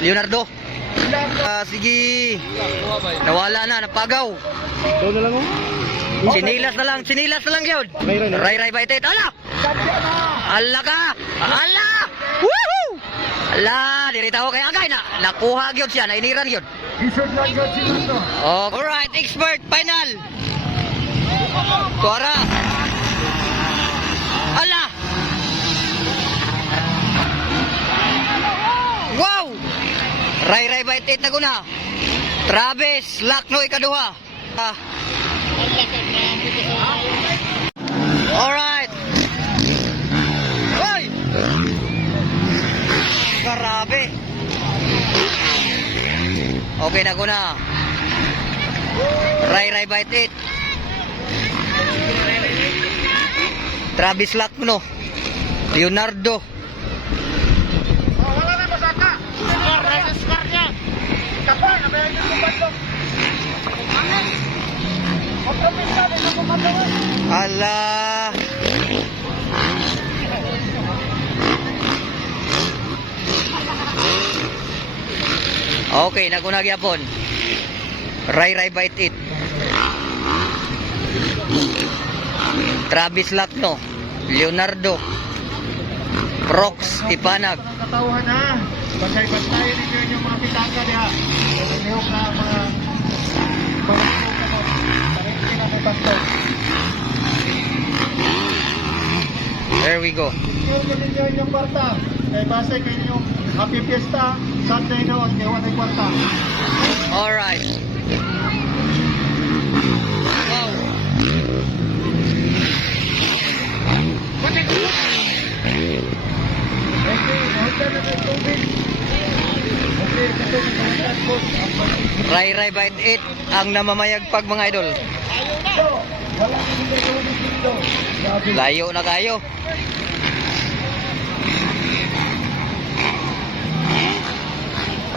Leonardo. Sige. Nawala na, napagaw. Doon na lang oh. Sinilas na lang yun. Ray ba ito? Ala! Ala ka! Ala! Woohoo! Ala, dirita ko kay Agay na. Nakuha yun siya, nainiran yun. Alright, expert, final. Tuara. Ala! Wow! Ray ba ito na guna? Travis, Lakno ikaduha. Alright. Hoy! Grabe. Okay na ko na. Ray bite it. Travis Lakno. Leonardo. Wala na masaka. Scar niya. Kapal, nabayan yung kumando. Ala. Okay, nagunag yapon. Ray bite it. Travis Lakno, Leonardo, Prox Ipanag. Katauhan na. Bantay-bantayin ninyo yung mga pitaka niya. Nihok na mga There we go. ninyo yung kwarta. Kaya base kayo yung happy fiesta. Sunday noon, iwan ay kwarta. Alright. Wow. Ray bite it ang namamayagpag mga idol. Layo na kayo.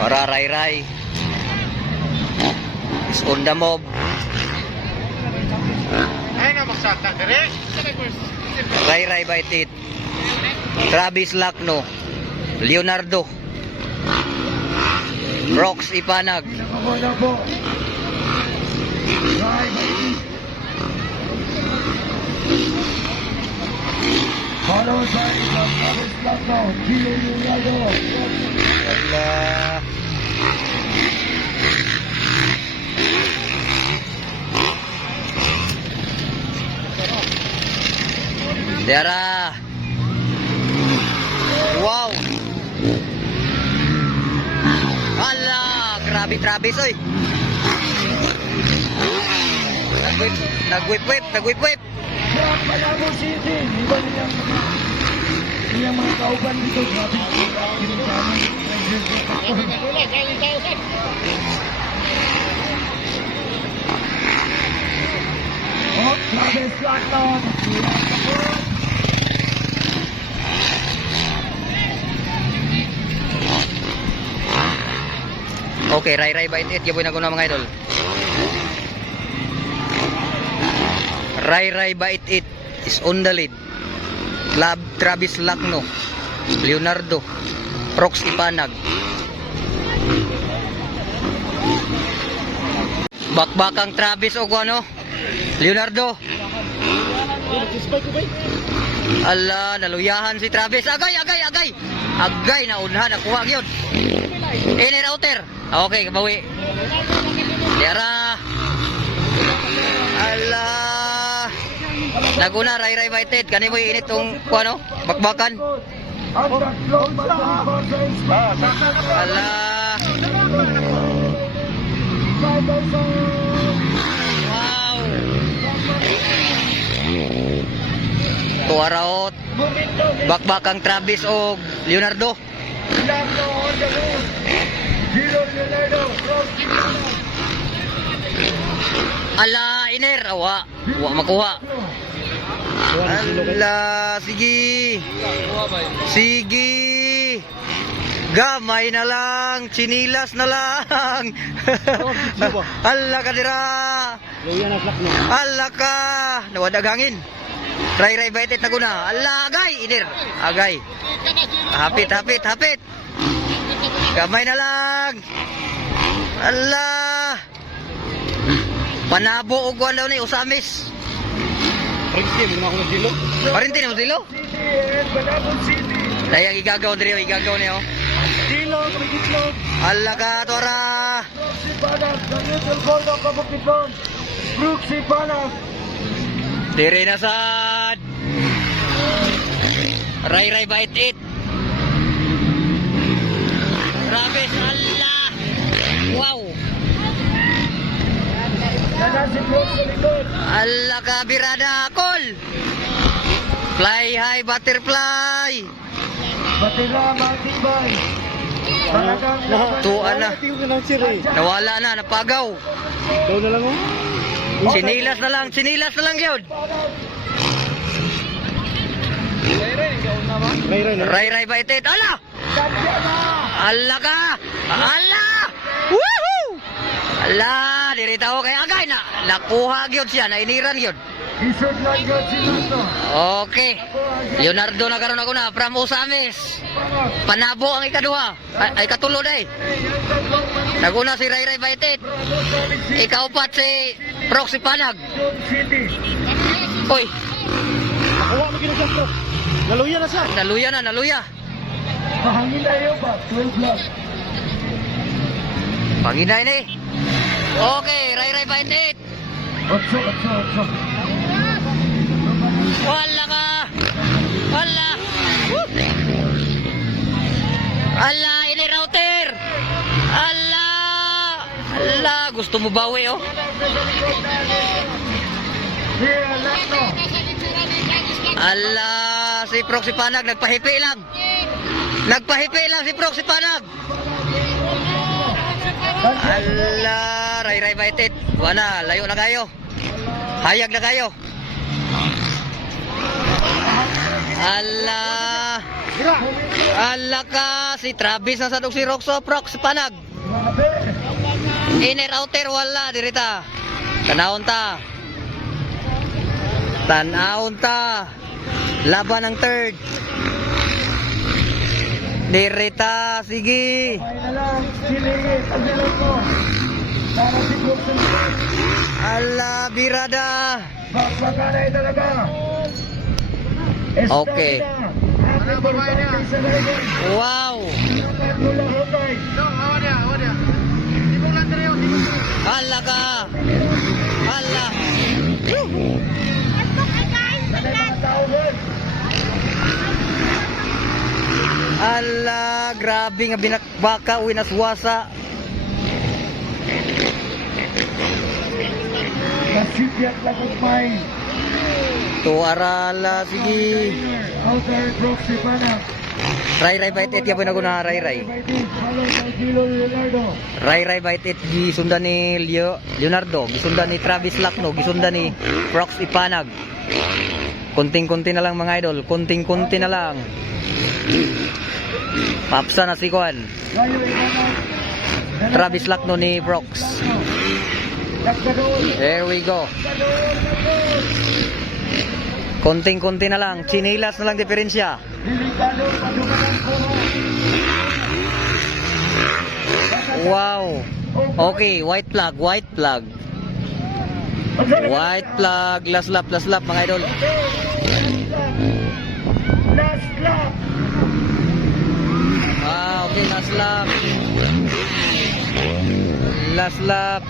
Ora Ray is on the mob. Ay na magsaka dire. Ray bite it. Travis Lakno, Leonardo, Prox Ipanag. Ala. Dara. Wow. Ala, grabe Travis oy. Nagwip-wip. Palamo City, iba niyang mga kauban dito. Grabe. Oh, Travis Lakno. Okay, Ray bite it. Yaboy na ko na mga idol. Ray bite it is on the lead. Travis Lakno, Leonardo, Prox Ipanag. Bakbakang Travis o ano? Leonardo. Ala, naluyahan si Travis. Agay. Agay na unhan nakuha gyud. Inner outer. Okay, kabawi. Dara. Ala. Naguna Ray bite it. Kani mo init tong kuano? Bakbakan. Ala. Wow. Tuaraot. Bakbakang Travis o Leonardo. Ala, iner. Wa makuha. Ala, sige. Gamay na lang, chinilas na lang. Ala ka dira. Ala ka. Nawadagangin. Ray bite it na guna. Ala, agay, iner. Agay. Hapit. Gamay na lang. Allah. Panabo og kuan daw ni Usamis. Rinti mo na ako nagdilo. Parinti mo silo. Dayang igagaw diri, igagaw niyo. Dilo, pagitlo. Allah ka tora. Si Banag, Daniel Gordo, Kabukidon. Brooks si Banag. Diri na sad. Ray bait it. Grabe, Allah. Wow. Nana si Brooks sa likod. Allah ka birada kol. Fly high butterfly. Batira, matibay. Panagang Tuan na. Tingin ka lang sir eh. Nawala na, napagaw. Daw na lang oh. Sinilas na lang yun. Ray bait it. Allah. Allah ka. Allah. Woohoo. Allah, diri tao kay agay na. Nakuha gyud siya, nainiran gyud. Isod lang yun si Lando. Okay. Leonardo na karon ako na from Usamis. Panabo ang ikaduha. Ay katulo day. Naguna si Ray Baitit. Ikaupat si Proxy Panag. City. Oy, Nakuha mo kinasastro. Naluya na siya. naluya. Mahangin tayo ba? 12 lang. Panginay ni. Okay, Ray Baitit. 8. Wala ka. Wala. Woo. Allah, ini router. Allah, gusto mo bawi oh. Allah, si Proxy Panag nagpahipi lang. Si Proxy Panag. Allah, Ray Baitit. Wala, layo na kayo. Hayag na kayo. Allah ka, si Travis na sadog si Roxo, Proxy Panag. Inner outer wala dirita. Tanawon ta. Laban ng third. Dirita, sige. Allah, birada. Okay. Wow. Allah ka. Allah. Allah, grabe nga binakbaka uwi na suwasa. Nasipyat lakot may. Tuarala, sige. Outer Proxy Panag. Ray Baitit, yaboy na guna Ray. Follow by Gilo Leonardo. Ray Baitit, gisundan ni Leonardo, gisundan ni Travis Lakno, gisundan ni Proxy Panag. Kunting-kunti na lang mga idol, kunting-kunti na lang. Papsa na si Kwan. Layo Ibanag. Travis Lakno ni Prox. There we go. Konting-konti na lang, chinilas na lang diferensya. Delikado padukanan kuno. Wow. Okay, white flag. Last lap mga idol. Last lap. Okay, last lap.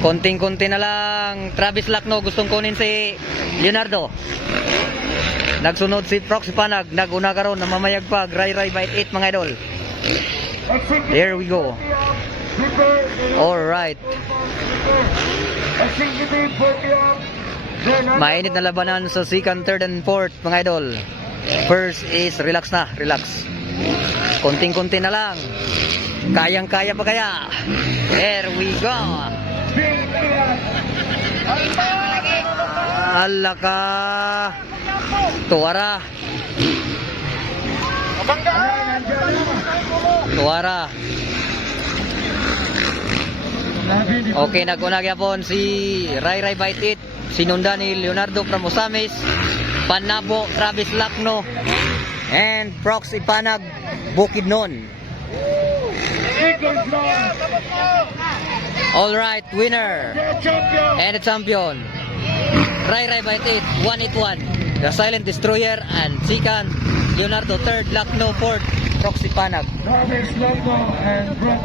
Konting-konti na lang. Travis Lakno gustong kunin si Leonardo. Nagsunod si Proxy Panag. Naguna karon na mamayag pa. Ray Baitit mga idol. Here we go. Alright. Mainit na labanan sa second, third, and fourth mga idol. First is relax. Konting-konti na lang. Kayang-kaya pa kaya. There we go. Allah ka. Tuara. Okay, naguna gyapon si Ray Baitit, sinunda ni Leonardo from Usamis, Panabo, Travis Lakno, and Proxy Panag, Bukidnon. All right, winner Champion! and champion. Rai Rai Bite 8, 181. The Silent Destroyer and second, Leonardo. Third, Lakno. Fourth, Roxy Panag. Travis Lando and Brett